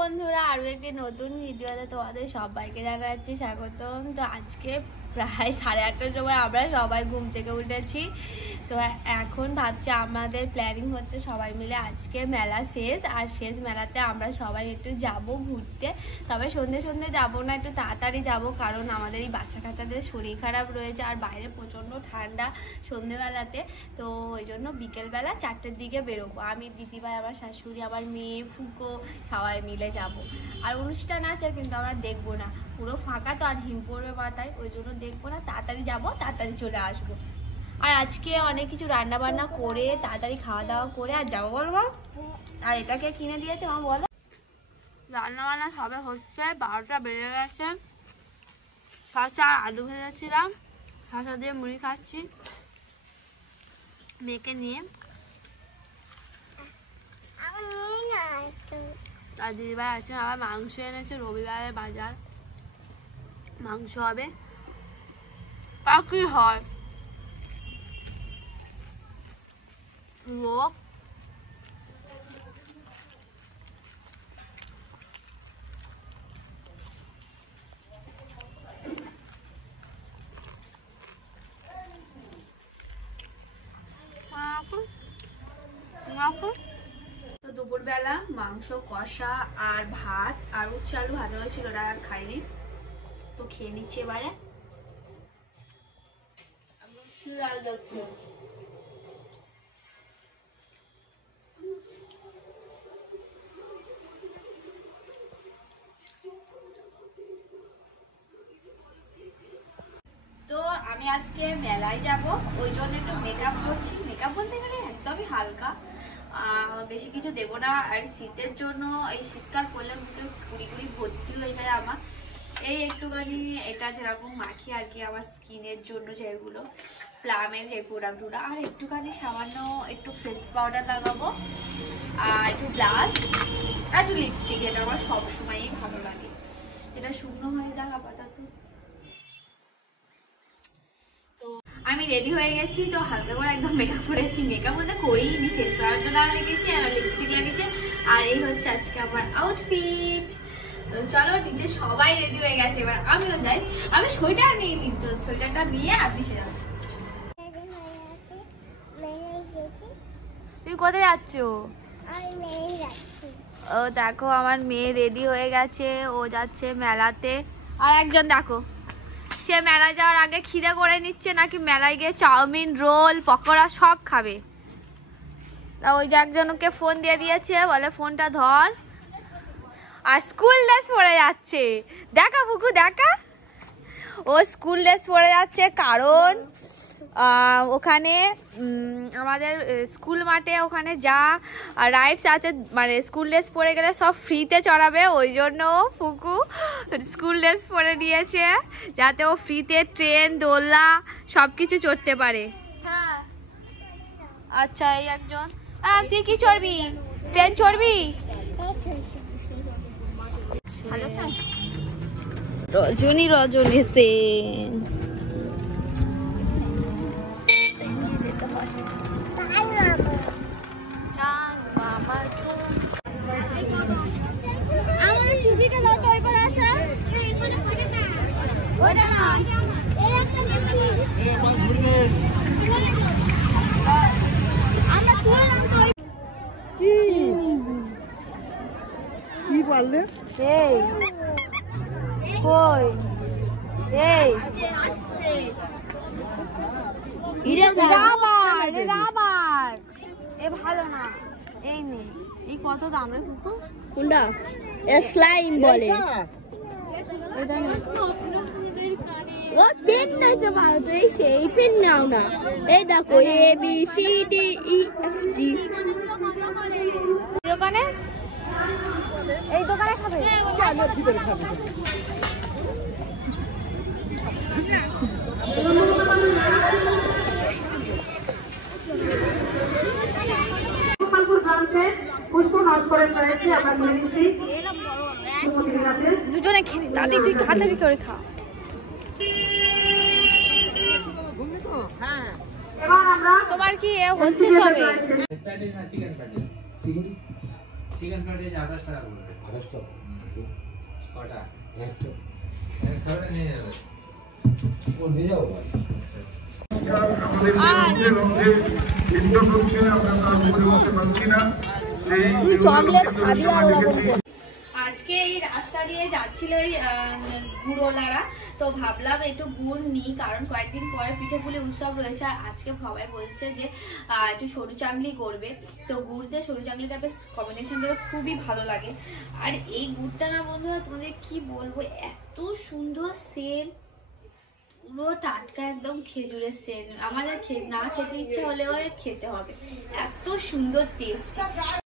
বন্ধুরা, আরো একটি নতুন ভিডিওতে তোমাদের সবাইকে জানাচ্ছি স্বাগতম। তো আজকে প্রায় 8:30টার সময় আমরা সবাই ঘুম থেকে উঠেছি। তো এখন ভাবছি, আমাদের প্ল্যানিং হচ্ছে সবাই মিলে আজকে মেলা শেষ, আর শেষ মেলাতে আমরা সবাই একটু যাব ঘুরতে। তবে সন্ধ্যে সন্ধ্যে যাবো না, একটু তাড়াতাড়ি যাব, কারণ আমাদের এই বাচ্চা কাচ্চাদের শরীর খারাপ রয়েছে আর বাইরে প্রচণ্ড ঠান্ডা সন্ধ্যেবেলাতে। তো ওই জন্য বিকেলবেলা 4টের দিকে বেরোবো। আমি, দিদিভাই, আমার শাশুড়ি, আমার মেয়ে, ফুকো সবাই মিলে যাব। আর অনুষ্ঠান আছে কিন্তু আমরা দেখবো না, পুরো ফাঁকা তো, আর হিম পড়বে মাথায়, ওই জন্য দেখবো না। তাড়াতাড়ি যাবো, তাড়াতাড়ি চলে আসবো। আর আজকে অনেক কিছু রান্না বান্না করে তাড়াতাড়ি খাওয়া দাওয়া করে আর যাবো, বলবো। আর এটাকে কিনে দিয়েছে মা, বলো। রান্না বান্না সবে হচ্ছে, 12টা বেজে গেছে। শসা আর আলু ভেজেছিলাম, শসা দিয়ে মুড়ি খাচ্ছি মেয়েকে নিয়ে। আর দিদিভাই আছে, আবার মাংস এনেছে, রবিবারের বাজার, মাংস হবে। কি হয় লোক তো দুপুরবেলা মাংস কষা আর ভাত আর উচ্ছে আলু ভাজা হয়েছিল, ওরা আর খাইনি। তো খেয়ে নিচ্ছি এবারে। তো আমি আজকে মেলায় যাব, ওই জন্য একটু মেকআপ করছি। মেকআপ বলতে গেলে একদমই হালকা, বেশি কিছু দেবো না। আর শীতের জন্য, এই শীতকাল পড়লে মুখে কুড়ি কুড়ি ভর্তি হয়ে যায় আমার। এই একটুখানি এটা যেরকম মাখি আর কি, আমার স্কিনের জন্য যেগুলো প্লামের যে প্রোডাক্টগুলো, আর একটুখানি সামান্য একটু ফেস পাউডার লাগাবো, আর একটু ব্লাশ আর একটু লিপস্টিক। এটা আমার সবসময়ই ভালো লাগে, এটা শুকনো হয়ে যাক আপাতত। তো আমি রেডি হয়ে গেছি, তো হালকা করে একদম মেকআপ করেছি। মেকআপ বলতে করিনি, ফেস পাউডার লাগিয়েছি আর লিপস্টিক লাগিয়েছি। আর এই হচ্ছে আজকে আমার আউটফিট। তো চলো, নিচে সবাই রেডি হয়ে গেছে, এবার আমিও যাই। আমি সোয়েটার নিয়ে নিই, তো সোয়েটারটা নিয়ে আর নিচে যাবো। তুমি কোথায় যাচ্ছ? ও দেখো, আমার মেয়ে রেডি হয়ে গেছে, ও যাচ্ছে মেলাতে। আর একজন দেখো, সে মেলায় যাওয়ার আগে খিদে করে নিচ্ছে, নাকি মেলায় গিয়ে চাউমিন, রোল, পকোড়া সব খাবে। তা ওই যে একজনকে ফোন দিয়ে দিয়েছে, বলে ফোনটা ধর। আর স্কুল ড্রেস পরে যাচ্ছে, দেখা ফুকু দেখা, ও স্কুল ড্রেস পরে যাচ্ছে কারণ ওখানে আমাদের স্কুল মাঠে ওখানে যা রাইডস আছে, মানে স্কুল ড্রেস পরে গেলে সব ফ্রিতে চড়াবে, ওই জন্য ফুকু স্কুল ড্রেস পরে নিয়েছে, যাতে ও ফ্রিতে ট্রেন, দোলনা সব কিছু চড়তে পারে। হ্যাঁ, আচ্ছা, এই একজন। তুই কি চড়বি? ট্রেন চড়বি? রজনী রজনী সেন। কি পারলে? এই কই, এই রাবার, এ ভালো না, এই নে। এই কত দাম রে ফুকু? কোনটা? স্লাইম বলে। এটা নে। ও পেন নাইতে পারো তো, এই সেই পেন নাও না। এই দেখো, A B C D E F G. দোকানে, এই দোকানে খাবে? দুজনে খেয়ে দাদি, তুই তাড়াতাড়ি করে খা। তোমার কি হচ্ছে সবে? চিকেন প্যাটিস 28 টাকা বলতে। চকলেট খাবি আর ওরকম। আজকে এই রাস্তা দিয়ে যাচ্ছিল এই গুড়ওয়ালারা, তো ভাবলাম একটু গুড় নিই, কারণ কয়েকদিন পরে পিঠে পুলি উৎসব রয়েছে। আর আজকে সবাই বলছে যে একটু সরু চাংলি করবে, তো গুড় দিয়ে সরু চাংলিটা বেশ কম্বিনেশনটা খুবই ভালো লাগে। আর এই গুড়টা না বন্ধুরা তোমাদের কি বলবো, এত সুন্দর সেন্ট, পুরো টাটকা একদম খেজুরের সেন্ট। আমাদের না খেতে ইচ্ছা হলেও খেতে হবে, এত সুন্দর টেস্ট।